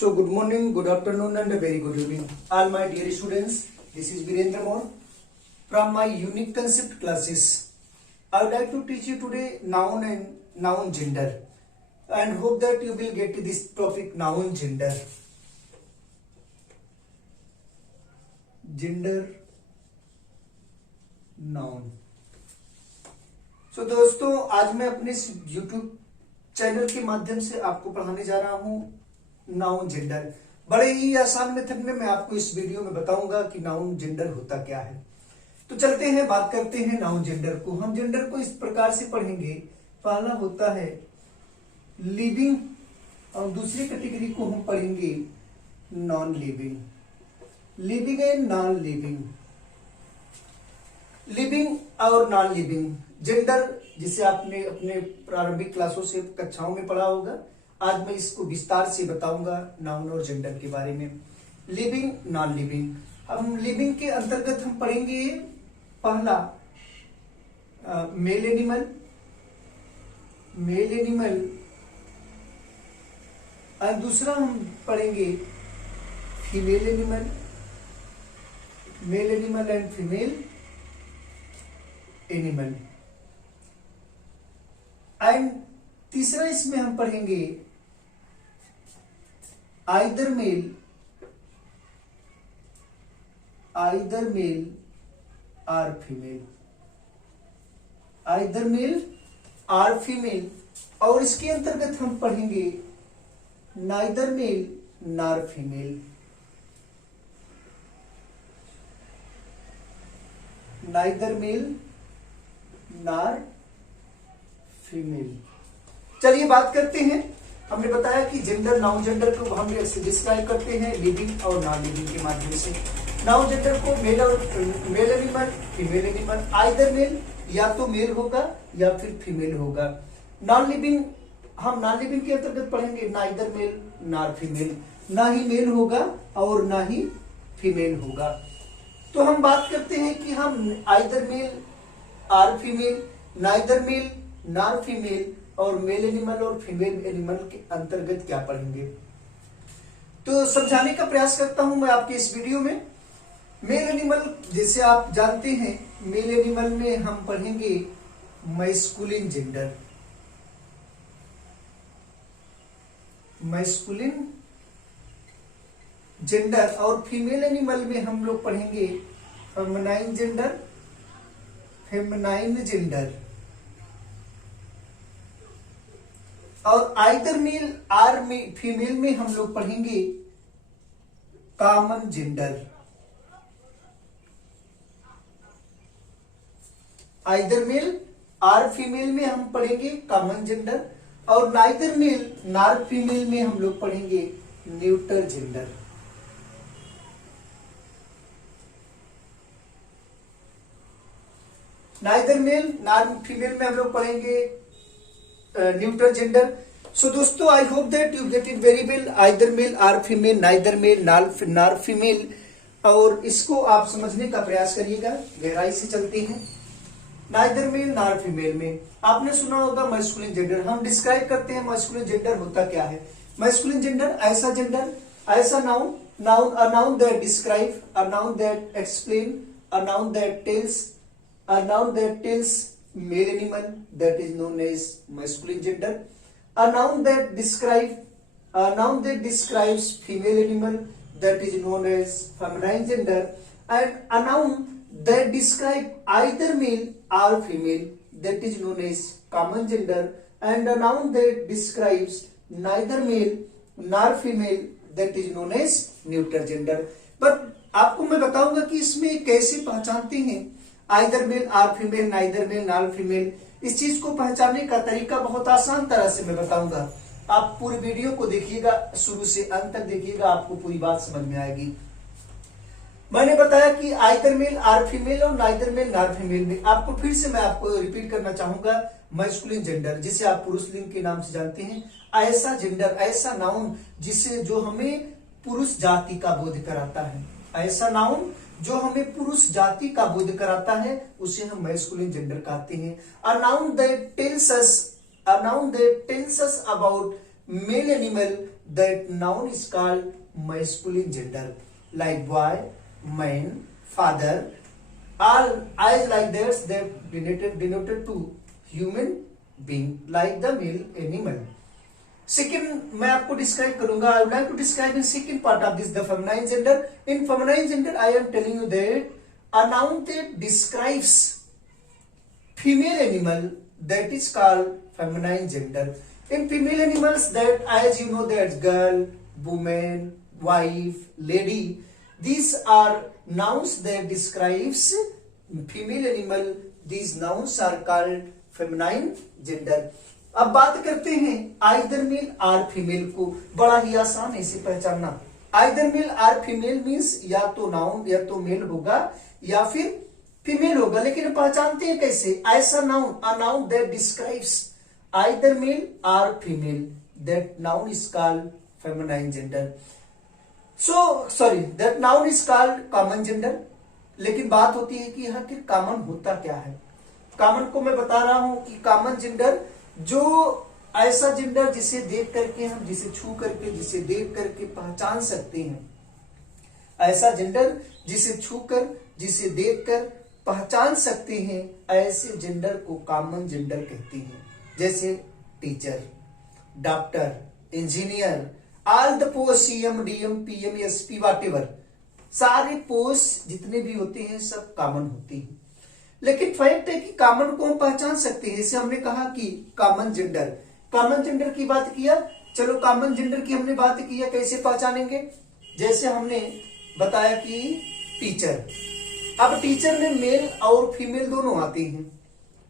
So good morning, good afternoon and a very good evening. All my dear students, this is Virendra Mohan from my unique concept classes. I would like to teach you today noun and noun gender and hope that you will get this topic noun gender. Gender noun. So दोस्तों आज मैं अपने YouTube channel के माध्यम से आपको पढ़ाने जा रहा हूँ नाउन जेंडर। बड़े ही आसान मेथड में मैं आपको इस वीडियो में बताऊंगा कि नाउन जेंडर होता क्या है। तो चलते हैं, बात करते हैं नाउन जेंडर को। हम जेंडर को इस प्रकार से पढ़ेंगे। पहला होता है लिविंग और दूसरी कैटेगरी को हम पढ़ेंगे non living. Living and non living. Living और नॉन लिविंग जेंडर, जिसे आपने अपने प्रारंभिक क्लासों से कक्षाओं में पढ़ा होगा, आज मैं इसको विस्तार से बताऊंगा नाउन और जेंडर के बारे में। Living non living. हम लिविंग के अंतर्गत हम पढ़ेंगे पहला मेल एनिमल, मेल एनिमल और दूसरा हम पढ़ेंगे female animal, male animal and female animal. And तीसरा इसमें हम पढ़ेंगे either male or female, either male or female. और इसके अंतर्गत हम पढ़ेंगे neither male nor female, neither male nor female. चलिए बात करते हैं। हमने बताया कि जेंडर, नाउन जेंडर को हम डिस्क्राइब करते हैं लिविंग और नॉन लिविंग के माध्यम से। नाउन जेंडर को male animal, female animal, either male या तो मेल होगा या फिर फीमेल होगा। नॉन लिविंग, हम नॉन लिविंग के अंतर्गत पढ़ेंगे नाइदर मेल नॉर फीमेल, ना ही मेल होगा और ना ही फीमेल होगा। तो हम बात करते हैं कि हम either male or female, neither male nor female और मेल एनिमल और फीमेल एनिमल के अंतर्गत क्या पढ़ेंगे। तो समझाने का प्रयास करता हूं मैं आपके इस वीडियो में। मेल एनिमल, जैसे आप जानते हैं, मेल एनिमल में हम पढ़ेंगे मैस्कुलिन जेंडर, मैस्कुलिन जेंडर। और फीमेल एनिमल में हम लोग पढ़ेंगे फेमिनाइन जेंडर, फेमिनाइन जेंडर। और आइदर मेल आर फीमेल में हम लोग पढ़ेंगे common gender, either male or female में हम पढ़ेंगे कॉमन जेंडर। और नाइदर मेल नार फीमेल में हम लोग पढ़ेंगे neuter gender. Neither male nor female में हम लोग पढ़ेंगे न्यूट्रल जेंडर। सो दोस्तों, I hope that you get it very well. Either male or female, neither male nor female. और इसको आप समझने का प्रयास करिएगा, गहराई से चलते हैं। नाइदर मेल नार फीमेल में आपने सुना होगा मैस्कुलिन जेंडर। हम डिस्क्राइब करते हैं मैस्कुलिन जेंडर होता क्या है। मैस्कुलिन जेंडर ऐसा जेंडर, ऐसा noun, a noun that describe, a noun that explain, a noun that tells, a noun that tells male animal, that is known as masculine gender. A noun that describes female animal, that is known as feminine gender. And a noun that describes either male or female, that is known as common gender. And a noun that describes neither male nor female, that is known as neutral gender. But आपको मैं बताऊंगा कि इसमें कैसे पहचानते हैं either male or female, neither male nor female. इस चीज को पहचानने का तरीका बहुत आसान तरह से मैं बताऊंगा। आप पूरी वीडियो को देखिएगा, शुरू से अंत तक देखिएगा, आपको पूरी बात समझ में आएगी। मैंने बताया कि आइदर मेल आर फीमेल और नाइदर मेल नार फीमेल में आपको फिर से मैं आपको रिपीट करना चाहूंगा मैस्कुलिन जेंडर, जिसे आप पुरुष लिंग के नाम से जानते हैं। ऐसा जेंडर, ऐसा नाउन जिसे जो हमें पुरुष जाति का बोध कराता है, ऐसा नाउन जो हमें पुरुष जाति का बोध कराता है, उसे हम मैस्कुलिन जेंडर कहते हैं। अ noun that tells us about male animal, that noun is called masculine gender, like boy, man, father. All eyes like that, they denoted to human being like the male animal. Second मैं आपको describe करूंगा. I would like to describe in second part of this the feminine gender. In feminine gender I am telling you that a noun that describes female animal, that is called feminine gender. In female animals, that as you know, that's girl, woman, wife, lady. These are nouns that describes female animal. These nouns are called feminine gender. अब बात करते हैं either male or female को. बड़ा ही आसान है इसे पहचानना. Either male or female means या तो नाउन या तो मेल होगा या फिर फीमेल होगा. लेकिन पहचानते हैं कैसे? ऐसा noun, a noun that describes either male or female, that noun is called feminine gender. That noun is called common gender. लेकिन बात होती है कि आखिर कॉमन होता क्या है? कॉमन को मैं बता रहा हूं कि कॉमन जेंडर जो ऐसा जेंडर जिसे देख करके हम, जिसे छू करके, जिसे देख करके पहचान सकते हैं, ऐसा जेंडर जिसे छूकर, जिसे देखकर पहचान सकते हैं, ऐसे जेंडर को कॉमन जेंडर कहते हैं. जैसे teacher, doctor, engineer, all the post, CM, DM, PM, SP, whatever, सारे पोस्ट जितने भी होते हैं सब कॉमन होते हैं. लेकिन फैक्ट है कि कॉमन को हम पहचान सकते हैं. जैसे हमने कहा कि कॉमन जेंडर, कॉमन जेंडर की बात किया. चलो कॉमन जेंडर की हमने बात किया, कैसे पहचानेंगे? जैसे हमने बताया कि टीचर. अब टीचर में मेल और फीमेल दोनों आते हैं,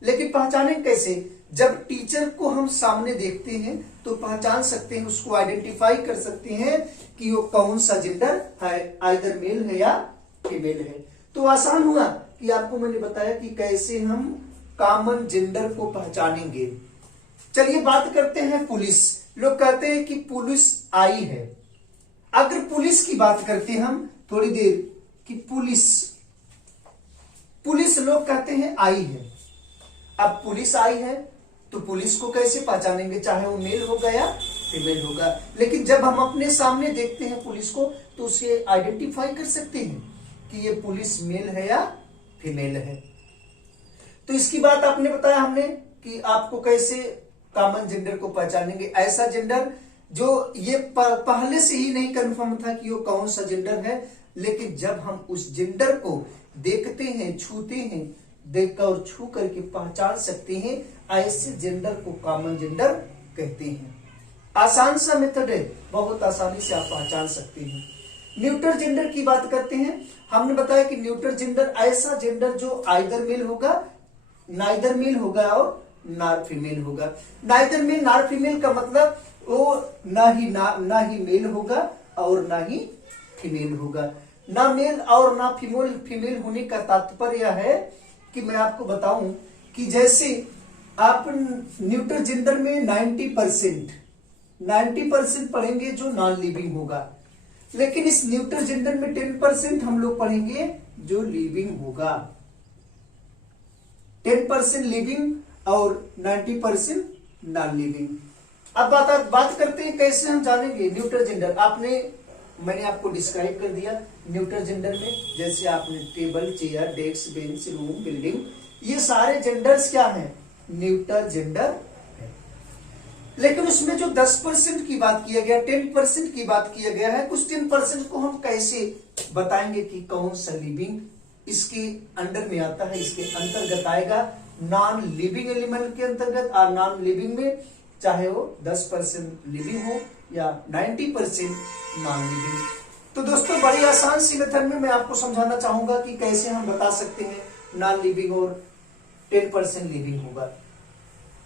लेकिन पहचाने कैसे? जब टीचर को हम सामने देखते हैं तो पहचान सकते हैं, उसको आइडेंटिफाई कर सकते हैं कि वो कौन सा जेंडर है, आइदर मेल है या फीमेल है. तो आसान हुआ कि आपको मैंने बताया कि कैसे हम कॉमन जेंडर को पहचानेंगे. चलिए बात करते हैं पुलिस. लोग कहते हैं कि पुलिस आई है. अगर पुलिस की बात करते हैं हम थोड़ी देर कि पुलिस लोग कहते हैं आई है. अब पुलिस आई है तो पुलिस को कैसे पहचानेंगे? चाहे वो मेल होगा या फीमेल होगा. लेकिन जब हम अपने सामने देखते हैं पुलिस को तो उसे आइडेंटिफाई कर सकते हैं कि ये पुलिस मेल है या फीमेल है. तो इसकी बात आपने बताया हमने कि आपको कैसे कॉमन जेंडर को पहचानेंगे. ऐसा जेंडर जो ये पहले से ही नहीं कंफर्म था कि वो कौन सा जेंडर है, लेकिन जब हम उस जेंडर को देखते हैं, छूते हैं, देखकर और छू करके पहचान सकते हैं, ऐसे जेंडर को कॉमन जेंडर कहते हैं. आसान सा मेथड है, बहुत आसानी से आप पहचान सकते हैं. न्यूट्रल जेंडर की बात करते हैं. हमने बताया कि न्यूट्रल जेंडर ऐसा जेंडर जो आइदर मेल होगा, नाइदर मेल होगा और नार फीमेल होगा. नाइदर मेल नार फीमेल का मतलब वो ना ही मेल होगा और ना ही फीमेल होगा. ना मेल और ना फीमेल होने का तात्पर्य है कि मैं आपको बताऊं कि जैसे आप न्यूट्रल जेंडर में 90% पढ़ेंगे जो नॉन लिविंग होगा, लेकिन इस न्यूट्रल जेंडर में 10% हम लोग पढ़ेंगे जो लिविंग होगा. 10% लिविंग और 90% नॉन लिविंग. अब बात करते हैं कैसे हम जानेंगे न्यूट्रल जेंडर. मैंने आपको डिस्क्राइब कर दिया न्यूट्रल जेंडर में. जैसे आपने table, chair, desk, bench, room, building, ये सारे जेंडर्स क्या हैं? न्यूट्रल जेंडर है. लेकिन उसमें जो 10% की बात किया गया, 10% की बात किया गया है, कुछ 10% को हम कैसे बताएंगे कि कौन सा लिविंग इसके अंडर में आता है, इसके अंतर्गत आएगा. नॉन लिविंग एलिमेंट के अंतर्गत. और नॉन लिविंग में चाहे वो 10% लिविंग हो या 90% नॉन लिविंग. तो दोस्तों बड़ी आसान सी मेथड में मैं आपको समझाना चाहूंगा कि कैसे हम बता सकते हैं नॉन लिविंग और 10% लिविंग होगा.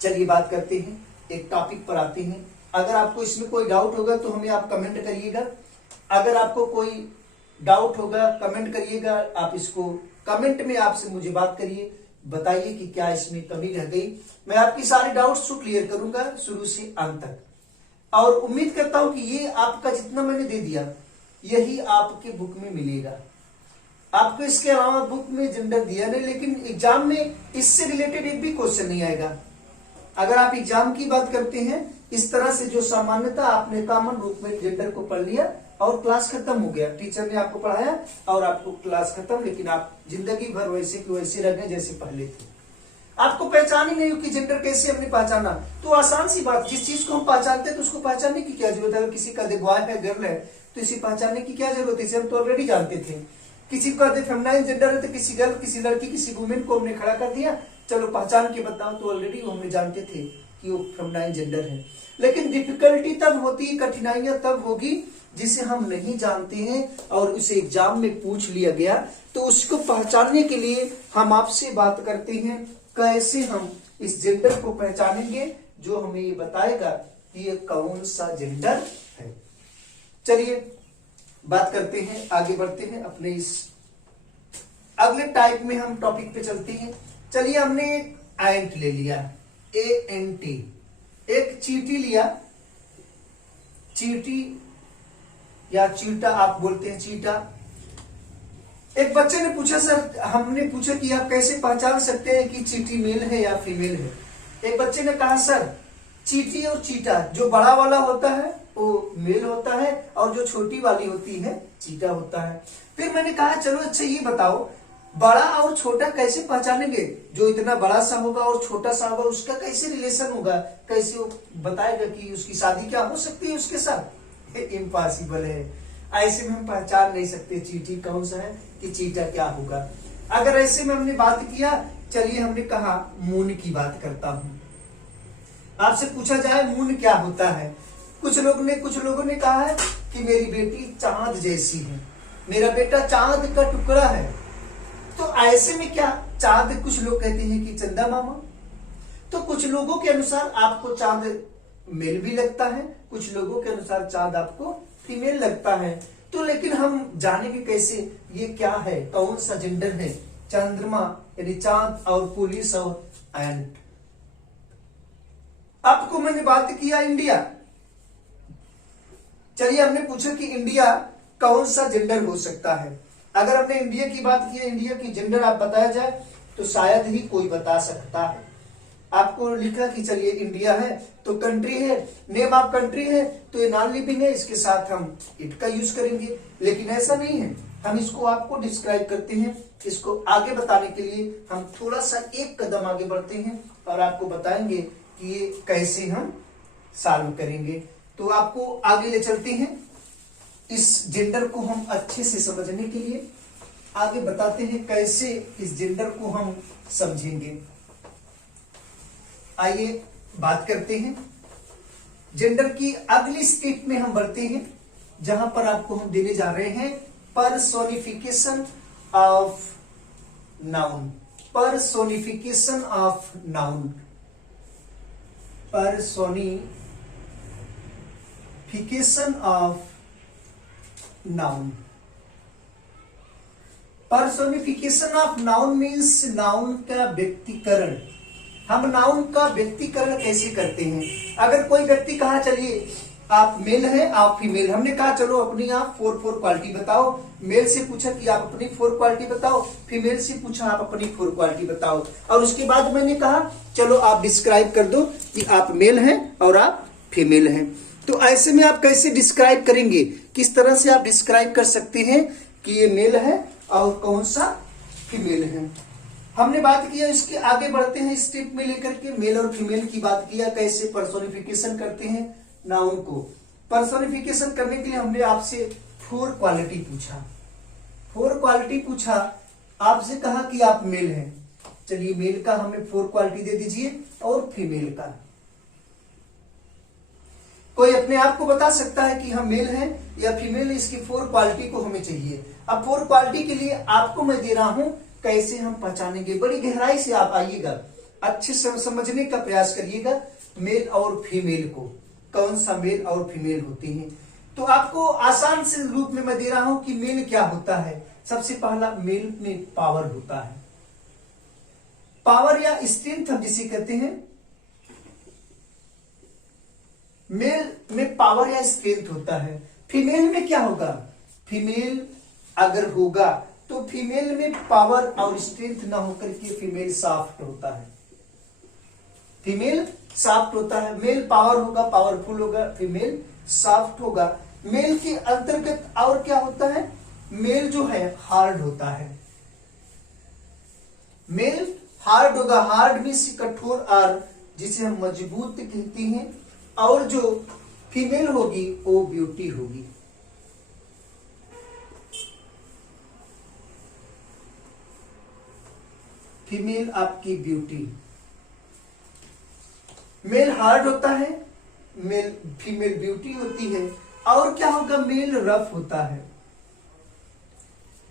चलिए बात करते हैं, एक टॉपिक पर आते हैं. अगर आपको इसमें कोई डाउट होगा तो हमें आप कमेंट करिएगा. अगर आपको कोई डाउट होगा कमेंट करिएगा. आप इसको कमेंट में आपसे मुझे बात करिए, बताइए कि क्या इसमें कमी रह गई. मैं आपकी सारी डाउट्स को क्लियर करूंगा शुरू से अंत तक. और उम्मीद करता हूं कि ये आपका जितना मैंने दे दिया यही आपके बुक में मिलेगा. आपको इसके अलावा बुक में जेंडर दिया नहीं, लेकिन एग्जाम में इससे रिलेटेड एक भी क्वेश्चन नहीं आएगा. अगर आप एग्जाम की बात करते हैं इस तरह से जो सामान्यता आपने कॉमन रूप में जेंडर को पढ़ लिया और क्लास खत्म हो गया। टीचर ने आपको पढ़ाया और आपको क्लास खत्म, लेकिन आप जिंदगी भर वैसे की वैसे रह गए जैसे पहले थे। आपको पहचान ही नहीं हो कि जेंडर कैसे हमने पहचाना। तो आसान सी बात, जिस चीज को हम पहचानते हैं तो उसको पहचानने की क्या जरूरत है। अगर किसी का बॉय है गर्ल है तो इसे पहचानने की क्या जरूरत है, इसे हम तो ऑलरेडी जानते थे। किसी का फेमिनाइन जेंडर है तो किसी गर्ल, किसी लड़की, किसी वुमेन को हमने खड़ा कर दिया, चलो पहचान के बताओ, तो ऑलरेडी हमने जानते थे कि वो फेमिनाइन जेंडर है। लेकिन डिफिकल्टी तब होती है, कठिनाइयां तब होगी जिसे हम नहीं जानते हैं और उसे एग्जाम में पूछ लिया गया, तो उसको पहचानने के लिए हम आपसे बात करते हैं कैसे हम इस जेंडर को पहचानेंगे जो हमें ये बताएगा कि ये कौन सा जेंडर है। चलिए बात करते हैं, आगे बढ़ते हैं अपने इस अगले टाइप में, हम टॉपिक पे चलते हैं। चलिए हमने एक एंट ले लिया, ANT, एक चींटी लिया, चींटी या चीटा आप बोलते हैं, चीटा। एक बच्चे ने पूछा सर, हमने पूछा कि आप कैसे पहचान सकते हैं कि चींटी मेल है या फीमेल है। एक बच्चे ने कहा सर चींटी और चीटा, जो बड़ा वाला होता है वो मेल होता है और जो छोटी वाली होती है चीटा होता है। फिर मैंने कहा चलो अच्छा ये बताओ बड़ा और छोटा कैसे पहचानेंगे, जो इतना बड़ा सा होगा और छोटा सा होगा उसका कैसे रिलेशन होगा, कैसे वो बताएगा कि उसकी शादी क्या हो सकती है उसके साथ। इम्पॉसिबल है, ऐसे में हम पहचान नहीं सकते चींटी कौन सा है कि चीटा क्या होगा। अगर ऐसे में हमने बात किया, चलिए हमने कहा मून की बात करता हूं, आपसे पूछा जाए मून क्या होता है। कुछ लोगों ने कहा है कि मेरी बेटी चांद जैसी है, मेरा बेटा चांद का टुकड़ा है। तो ऐसे में क्या चांद, कुछ लोग कहते हैं कि चंदा मामा, तो कुछ लोगों के अनुसार आपको चांद मेल भी लगता है, कुछ लोगों के अनुसार चांद आपको फीमेल लगता है। तो लेकिन हम जानेंगे कैसे ये क्या है, कौन सा जेंडर है। चंद्रमा यानी चांद और पुलिस और एंट। आपको मैंने बात किया इंडिया, चलिए हमने पूछा कि इंडिया कौन सा जेंडर हो सकता है। अगर हमने इंडिया की बात की, इंडिया की जेंडर आप बताया जाए तो शायद ही कोई बता सकता है। आपको लिखा कि चलिए इंडिया है तो कंट्री है, नेम ऑफ कंट्री है तो ये नॉन लिविंग है, इसके साथ हम इट का यूज करेंगे। लेकिन ऐसा नहीं है, हम इसको आपको डिस्क्राइब करते हैं। इसको आगे बताने के लिए हम थोड़ा सा एक कदम आगे बढ़ते हैं और आपको बताएंगे कि ये कैसे हम सॉल्व करेंगे। तो आपको आगे ले चलते हैं, इस जेंडर को हम अच्छे से समझने के लिए आगे बताते हैं कैसे इस जेंडर को हम समझेंगे। आइए बात करते हैं जेंडर की अगली स्टेप में हम बढ़ते हैं, जहां पर आपको हम देने जा रहे हैं personification of noun. Personification of noun, personification of noun. Personification of noun means noun का व्यक्तिकरण। हम नाउन का व्यक्तिकरण कैसे करते हैं। अगर कोई व्यक्ति कहा चलिए आप मेल है आप फीमेल, हमने कहा चलो अपनी आप 4 क्वालिटी बताओ। मेल से पूछा कि आप अपनी 4 क्वालिटी बताओ, फीमेल से पूछा आप अपनी 4 क्वालिटी बताओ, और उसके बाद मैंने कहा चलो आप डिस्क्राइब कर दो कि आप मेल हैं और आप फीमेल हैं। तो ऐसे में आप कैसे डिस्क्राइब करेंगे, किस तरह से आप डिस्क्राइब कर सकते हैं कि ये मेल है और कौन सा फीमेल है। हमने बात किया, इसके आगे बढ़ते हैं स्टेप में लेकर के, मेल और फीमेल की बात किया, कैसे पर्सोनिफिकेशन करते हैं नाउन को। पर्सोनिफिकेशन करने के लिए हमने आपसे 4 क्वालिटी पूछा। 4 क्वालिटी पूछा, आपसे कहा कि आप मेल हैं, चलिए मेल का हमें 4 क्वालिटी दे दीजिए और फीमेल का। कोई अपने आप को बता सकता है कि हम मेल हैं या फीमेल, इसकी 4 क्वालिटी को हमें चाहिए। अब 4 क्वालिटी के लिए आपको मैं दे रहा हूं, कैसे हम पहचानेंगे। बड़ी गहराई से आप आइएगा, अच्छे से समझने का प्रयास करिएगा मेल और फीमेल को, कौन सा मेल और फीमेल होती हैं। तो आपको आसान से रूप में मैं दे रहा हूं कि मेल क्या होता है। सबसे पहला, मेल में पावर होता है, पावर या स्ट्रेंथ हम जिसे कहते हैं। मेल में पावर या स्ट्रेंथ होता है। फीमेल में क्या होगा, फीमेल अगर होगा तो फीमेल में पावर और स्ट्रेंथ ना होकर के फीमेल सॉफ्ट होता है। फीमेल सॉफ्ट होता है, मेल पावर होगा, पावरफुल होगा, फीमेल सॉफ्ट होगा। मेल के अंतर्गत और क्या होता है, मेल जो है हार्ड होता है, मेल हार्ड होगा, हार्ड मीन्स कठोर, और जिसे हम मजबूत कहते हैं, और जो फीमेल होगी वो ब्यूटी होगी। फीमेल आपकी ब्यूटी, मेल हार्ड होता है, मेल फीमेल ब्यूटी होती है। और क्या होगा, मेल रफ होता है,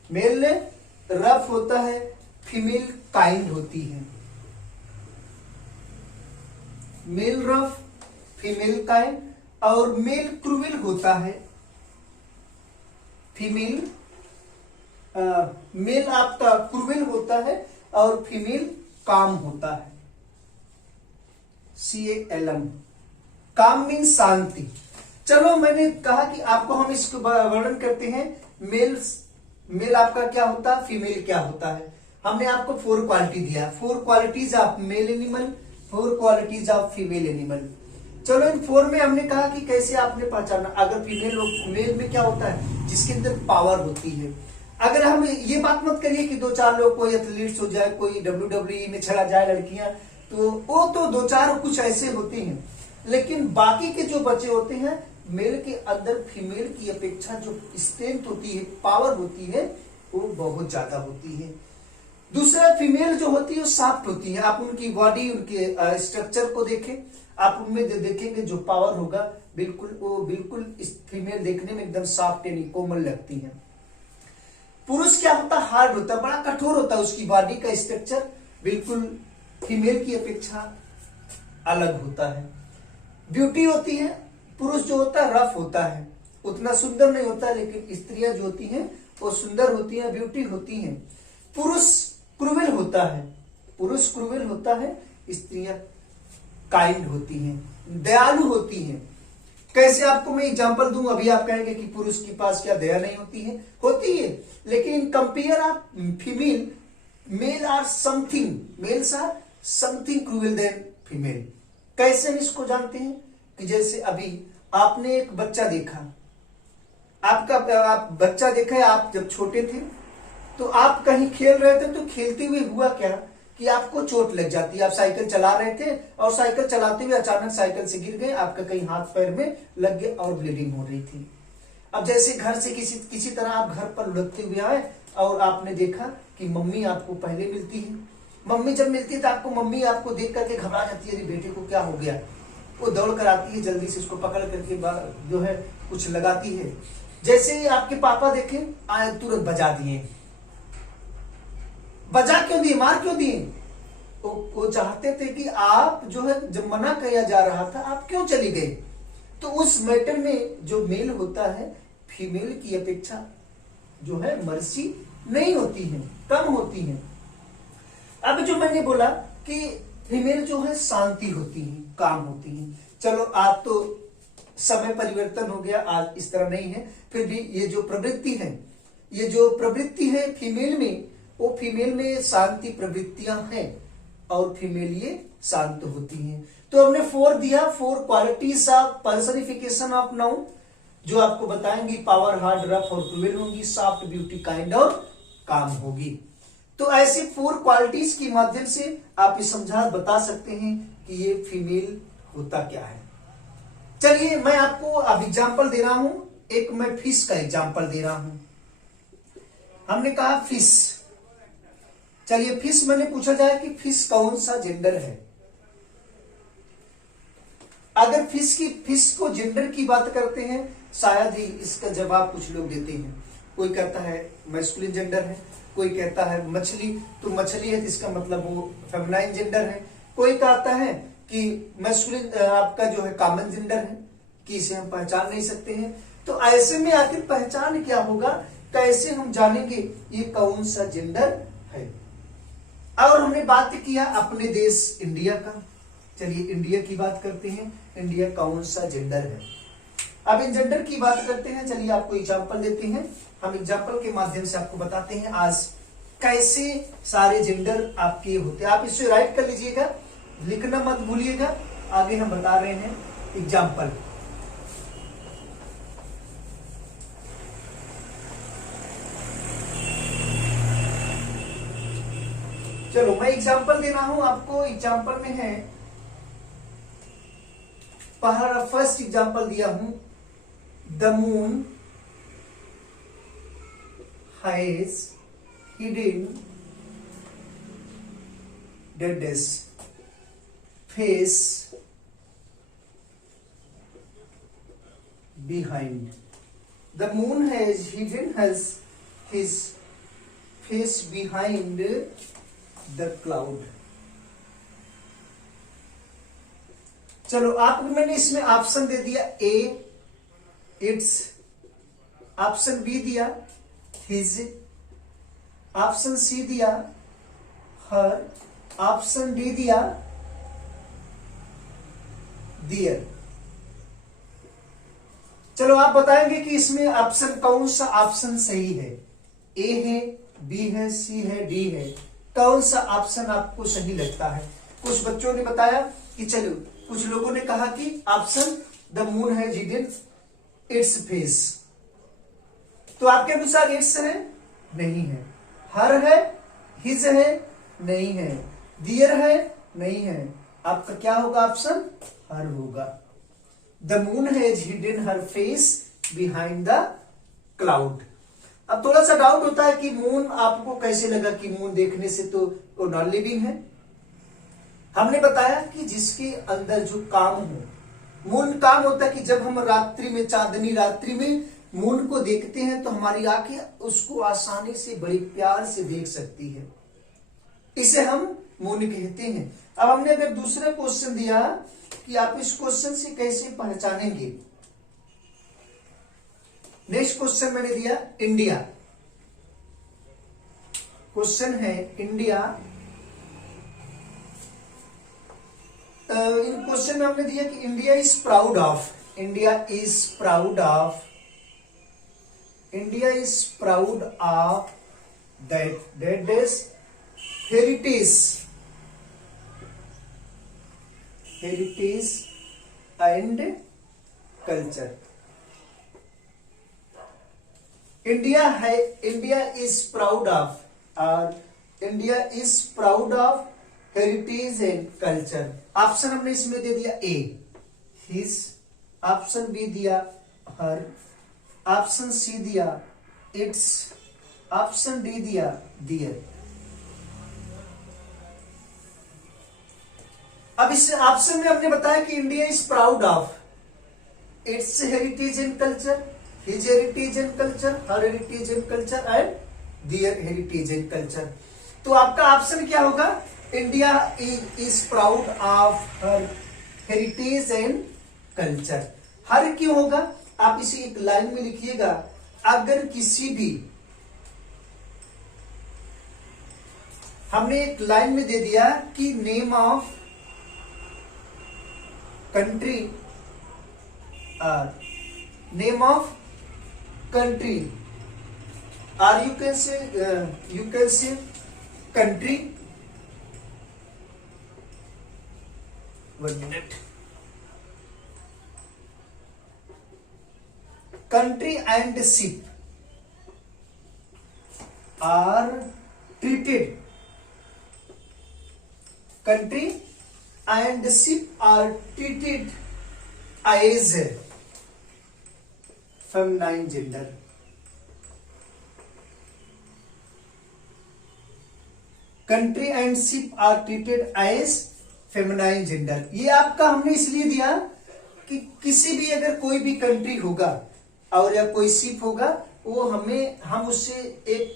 मेल रफ होता है, फीमेल काइंड होती है। मेल रफ, फीमेल काइंड, और मेल क्रूएल होता है, फीमेल मेल आपका क्रूएल होता है, और फीमेल काम होता है, CALM, काम मीन्स शांति। चलो मैंने कहा कि आपको हम इसको वर्णन करते हैं, मेल आपका क्या होता है, फीमेल क्या होता है। हमने आपको 4 क्वालिटी दिया, 4 qualities of male animal, 4 qualities of female animal. चलो इन 4 में हमने कहा कि कैसे आपने पहचाना। अगर फीमेल मेल में क्या होता है, जिसके अंदर पावर होती है। अगर हम ये बात मत करिए कि 2-4 लोग कोई एथलीट्स हो जाए, कोई WWE में चला जाए लड़कियां, तो वो तो 2-4 कुछ ऐसे होते हैं, लेकिन बाकी के जो बच्चे होते हैं, मेल के अंदर फीमेल की अपेक्षा जो स्ट्रेंथ होती है, पावर होती है, वो बहुत ज्यादा होती है। दूसरा, फीमेल जो होती है वो सॉफ्ट होती है। आप उनकी बॉडी, उनके स्ट्रक्चर को देखें, आप उनमें देखेंगे जो पावर होगा, बिल्कुल वो बिल्कुल फीमेल देखने में एकदम सॉफ्ट यानी कोमल लगती है। पुरुष क्या होता है, हार्ड होता है, बड़ा कठोर होता है, उसकी बॉडी का स्ट्रक्चर बिल्कुल फीमेल की अपेक्षा अलग होता है। ब्यूटी होती है, पुरुष जो होता है रफ होता है, उतना सुंदर नहीं होता, लेकिन स्त्रियां जो होती हैं वो सुंदर होती हैं, ब्यूटी होती हैं। पुरुष क्रूएल होता है, पुरुष क्रूएल होता है, स्त्रियां काइंड होती हैं, दयालु होती हैं। कैसे आपको मैं एग्जांपल दूं, अभी आप कहेंगे कि पुरुष के पास क्या दया नहीं होती है, होती है, लेकिन कंपेयर आप female, male are something, males are something cruel than female. कैसे हम इसको जानते हैं कि जैसे अभी आपने एक बच्चा देखा, आप बच्चा देखा है, आप जब छोटे थे तो आप कहीं खेल रहे थे, तो खेलते हुए हुआ क्या कि आपको चोट लग जाती है। आप साइकिल चला रहे थे और साइकिल चलाते हुए अचानक साइकिल से गिर गए, आपका कहीं हाथ पैर में लग गया और ब्लीडिंग हो रही थी। अब जैसे घर से किसी तरह आप घर पर लुढ़कते हुए आए और आपने देखा कि मम्मी आपको पहले मिलती है। मम्मी जब मिलती है तो आपको मम्मी आपको देख करके घबरा जाती है, अरे बेटे को क्या हो गया। वो दौड़ कर आती है, जल्दी से उसको पकड़ करके जो है कुछ लगाती है। जैसे ही आपके पापा देखे आए, तुरंत बजा दिए। बजा क्यों दिए, मार क्यों दिए? वो चाहते थे कि आप जो है, जब मना किया जा रहा था आप क्यों चली गई। तो उस मैटर में जो मेल होता है, फीमेल की अपेक्षा जो है मर्सी नहीं होती है, कम होती है। अब जो मैंने बोला कि फीमेल जो है शांति होती है, काम होती है। चलो आज तो समय परिवर्तन हो गया, आज इस तरह नहीं है, फिर भी ये जो प्रवृत्ति है, ये जो प्रवृत्ति है फीमेल में, वो फीमेल में शांति प्रवृत्तियां हैं और फीमेल ये शांत होती हैं। तो हमने 4 दिया, 4 qualities of personification of noun, जो आपको बताएंगी पावर, हार्ड, रफ और क्रूएल होंगी, सॉफ्ट, ब्यूटी, काइंड और काम होगी। तो ऐसे 4 क्वालिटीज की माध्यम से आप ये समझा बता सकते हैं कि ये फीमेल होता क्या है। चलिए मैं आपको अब एग्जाम्पल दे रहा हूं, एक मैं फिश का एग्जाम्पल दे रहा हूं। हमने कहा फिश, चलिए फिश मैंने पूछा जाए कि फिश कौन सा जेंडर है। अगर फिश को जेंडर की बात करते हैं, शायद ही इसका जवाब कुछ लोग देते हैं। कोई कहता है मैस्कुलिन जेंडर है, कोई कहता है मछली, तो मछली है तो इसका मतलब वो फेमिनाइन जेंडर है। कोई कहता है कि मैस्कुलिन आपका जो है कॉमन जेंडर है, कि इसे हम पहचान नहीं सकते हैं। तो ऐसे में आखिर पहचान क्या होगा, कैसे हम जानेंगे ये कौन सा जेंडर है। और हमने बात किया अपने देश इंडिया का, चलिए इंडिया की बात करते हैं, इंडिया कौन सा जेंडर है। अब इन जेंडर की बात करते हैं, चलिए आपको एग्जांपल देते हैं। हम एग्जांपल के माध्यम से आपको बताते हैं आज कैसे सारे जेंडर आपके होते हैं। आप इसे राइट कर लीजिएगा, लिखना मत भूलिएगा, आगे हम बता रहे हैं एग्जाम्पल। चलो मैं एग्जाम्पल दे रहा हूं आपको। एग्जाम्पल में है, पहला फर्स्ट एग्जाम्पल दिया हूं, the moon has hidden its face behind. The moon has hidden his face behind the cloud. चलो आप, मैंने इसमें ऑप्शन दे दिया ए इट्स, ऑप्शन बी दिया हिज, ऑप्शन सी दिया हर, ऑप्शन डी दिया दियर। चलो आप बताएंगे कि इसमें ऑप्शन कौन सा ऑप्शन सही है, ए है, बी है, सी है, डी है, कौन सा ऑप्शन आपको सही लगता है। कुछ बच्चों ने बताया कि चलो, कुछ लोगों ने कहा कि ऑप्शन द मून है हिडन इट्स फेस। तो आपके अनुसार इट्स है, नहीं है, हर है, हिज है, नहीं है, डियर है, नहीं है, आपका क्या होगा ऑप्शन हर होगा। The moon has hidden her face behind the cloud. अब थोड़ा सा डाउट होता है कि मून, आपको कैसे लगा कि मून देखने से तो वो नॉन लिविंग है। हमने बताया कि जिसके अंदर जो काम हो, मून काम होता है कि जब हम रात्रि में, चांदनी रात्रि में मून को देखते हैं तो हमारी आंखें उसको आसानी से बड़ी प्यार से देख सकती है, इसे हम मून कहते हैं। अब हमने अगर दूसरा क्वेश्चन दिया कि आप इस क्वेश्चन से कैसे पहचानेंगे, नेक्स्ट क्वेश्चन मैंने दिया इंडिया। क्वेश्चन है इंडिया, इन क्वेश्चन में हमने दिया कि India is proud of, India is proud of, India is proud of that is heritage, heritage and culture. India है, इंडिया इज प्राउड ऑफ, और India is proud of heritage and culture. Option हमने इसमें दे दिया ए his, option B दिया हर, option सी दिया its, option D दिया दियर। अब इस ऑप्शन में हमने बताया कि India is proud of its heritage and culture, his heritage and culture, her heritage and culture and their heritage and culture. तो आपका ऑप्शन क्या होगा, India is proud of her heritage and culture. Her क्यों होगा, आप इसे एक line में लिखिएगा। अगर किसी भी, हमने एक लाइन में दे दिया कि name of country, name of country, और you can say country, 1 minute, country and ship are treated, country and ship are treated as feminine gender। Country and ship are treated as feminine gender. ये आपका हमने इसलिए दिया कि किसी भी, अगर कोई भी कंट्री होगा और या कोई शिप होगा, वो हम उससे एक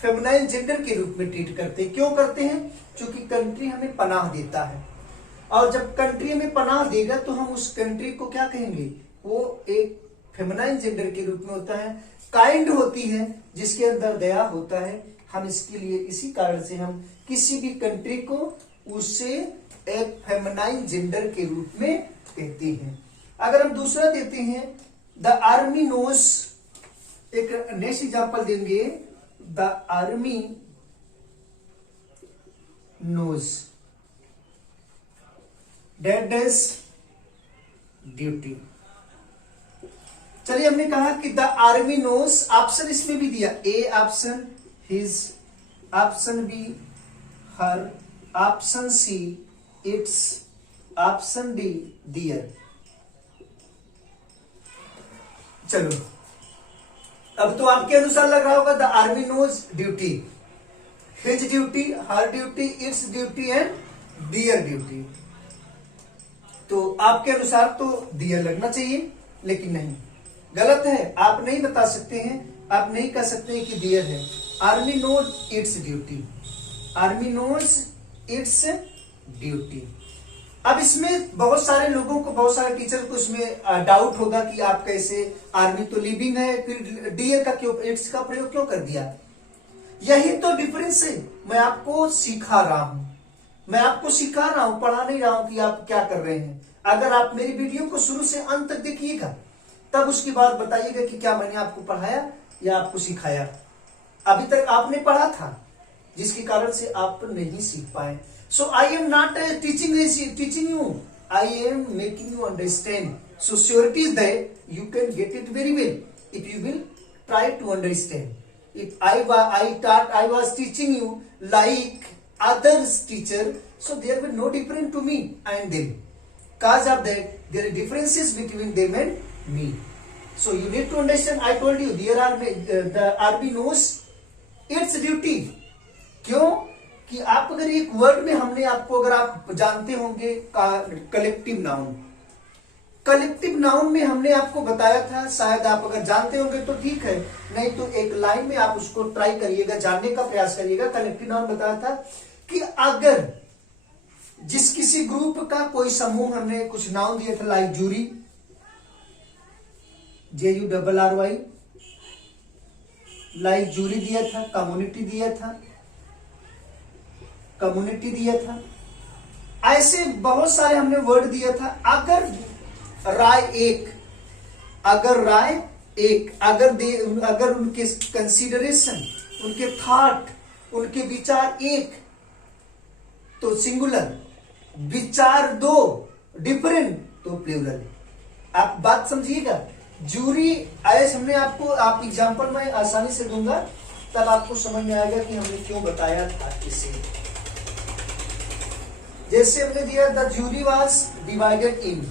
फेमिनाइन जेंडर के रूप में ट्रीट करते हैं। क्यों करते हैं, क्योंकि कंट्री हमें पनाह देता है, और जब कंट्री हमें पनाह देगा तो हम उस कंट्री को क्या कहेंगे, वो एक फेमिनाइन जेंडर के रूप में होता है, काइंड होती है, जिसके अंदर दया होता है। हम इसके लिए, इसी कारण से हम किसी भी कंट्री को उसे एक फेमिनाइन जेंडर के रूप में कहते हैं। अगर हम दूसरा देते हैं, द आर्मी नोस, एक नेक्स्ट एग्जांपल देंगे, the army knows that is duty. चलिए हमने कहा कि द आर्मी नोस, ऑप्शन इसमें भी दिया, A option his, option B her, option C its, option D their. चलो अब तो आपके अनुसार लग रहा होगा the army knows duty, his duty, her duty, its duty and their duty. तो आपके अनुसार तो दियर लगना चाहिए, लेकिन नहीं, गलत है। आप नहीं बता सकते हैं, आप नहीं कह सकते हैं कि दियर है। Army knows its duty, army knows its duty. अब इसमें बहुत सारे लोगों को, बहुत सारे टीचर को इसमें डाउट होगा कि आप कैसे, आर्मी तो लिविंग है, फिर डियर का क्यों, इट्स का प्रयोग क्यों कर दिया। यही तो डिफरेंस है। मैं आपको सिखा रहा हूं, मैं आपको सिखा रहा हूं, पढ़ा नहीं रहा हूं कि आप क्या कर रहे हैं। अगर आप मेरी वीडियो को शुरू से अंत तक देखिएगा, तब उसके बाद बताइएगा कि क्या मैंने आपको पढ़ाया या आपको सिखाया। अभी तक आपने पढ़ा था, जिसके कारण से आप नहीं सीख पाए। So I am not teaching you. I am making you understand. So surety is that you can get it very well if you will try to understand. If I was teaching you like others teacher, so there were no different to me and them. Cause of that, there are differences between them and me. So you need to understand. I told you the army knows its duty. क्यों? कि आप अगर एक word में हमने आपको, अगर आप जानते होंगे कलेक्टिव नाउन, कलेक्टिव नाउन में हमने आपको बताया था, शायद आप अगर जानते होंगे तो ठीक है, नहीं तो एक लाइन में आप उसको ट्राई करिएगा, जानने का प्रयास करिएगा। कलेक्टिव नाउन बताया था कि अगर जिस किसी ग्रुप का कोई समूह, हमने कुछ नाउन दिया था like jury, JURRY, like jury दिया था, कम्युनिटी दिया था, कम्युनिटी दिया था, ऐसे बहुत सारे हमने वर्ड दिया था। अगर राय एक, अगर उनके कंसीडरेशन, उनके थॉट, उनके विचार एक तो सिंगुलर, विचार दो डिफरेंट तो प्लूरल। आप बात समझिएगा। जूरी ऐसे हमने आपको, आप एग्जांपल में आसानी से दूंगा, तब आपको समझ में आएगा कि हमने क्यों बताया था इसे। जैसे हमने दिया the jury was divided in,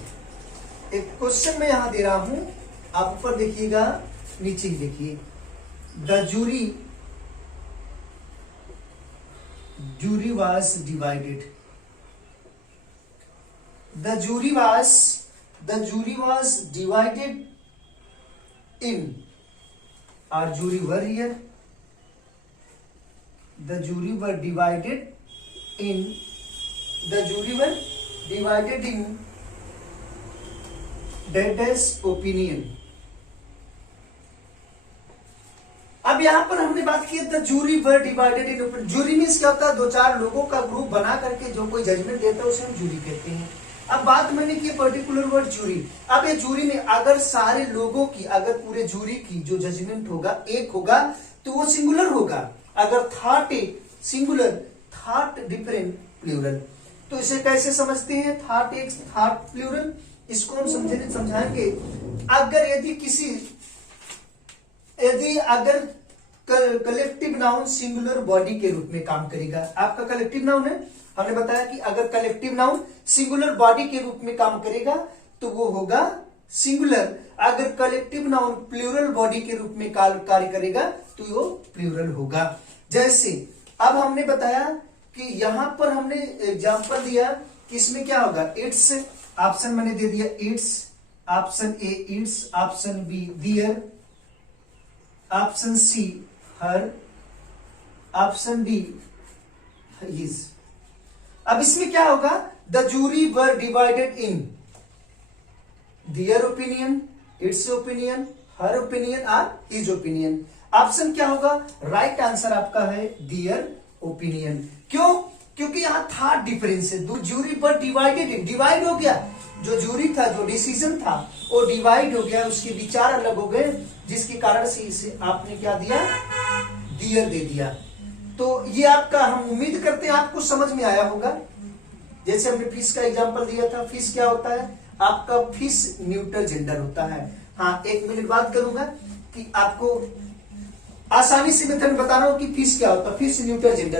एक क्वेश्चन में यहां दे रहा हूं, आप ऊपर देखिएगा, नीचे देखिए, the jury was divided, the jury was divided in, or jury were here, the jury were divided in, the jury were divided in debtors opinion। अब यहां पर हमने बात की the jury were divided in opinion. Jury means क्या होता है, दो चार लोगों का ग्रुप बना करके जो कोई जजमेंट देता है उसे हम जूरी कहते हैं। अब बात मैंने की पर्टिकुलर वर्ड जूरी। अब ये जूरी में अगर सारे लोगों की, अगर पूरे जूरी की जो जजमेंट होगा एक होगा तो वो सिंगुलर होगा। अगर थॉट एक सिंगुलर, थॉट डिफरेंट प्लूरल। तो इसे कैसे समझते हैं, थॉट एक, थॉट प्लूरल। इसको हम समझाएंगे। अगर कलेक्टिव नाउन सिंगुलर बॉडी के रूप में काम करेगा, आपका कलेक्टिव नाउन है, हमने बताया कि अगर कलेक्टिव नाउन सिंगुलर बॉडी के रूप में काम करेगा तो वो होगा सिंगुलर। अगर कलेक्टिव नाउन प्लूरल बॉडी के रूप में कार्य करेगा तो वो प्लूरल होगा। जैसे अब हमने बताया कि यहां पर हमने एग्जांपल दिया कि इसमें क्या होगा, इट्स, ऑप्शन मैंने दे दिया its, option A its, option B their, option C her, option D his. अब इसमें क्या होगा, the jury were divided in their opinion, its opinion, her opinion और हिज ओपिनियन। ऑप्शन क्या होगा, राइट आंसर आपका है दियर ओपिनियन। क्यों? क्योंकि यहां था डिफरेंस है, जूरी पर डिवाइडेड, डिवाइड हो गया, जो जूरी था, जो डिसीजन था वो डिवाइड हो गया, उसके विचार अलग हो गए, जिसके कारण से इसे आपने क्या दिया, दियर दे दिया। तो ये आपका, हम उम्मीद करते हैं आपको समझ में आया होगा। जैसे हमने फिश का एग्जांपल दिया था, फिश क्या होता है आपका, फिश न्यूटर जेंडर होता है। हाँ, 1 मिनट बात करूंगा कि आपको आसानी से मेथड बता रहा हूं कि फिश क्या होता है, फिश न्यूटर जेंडर।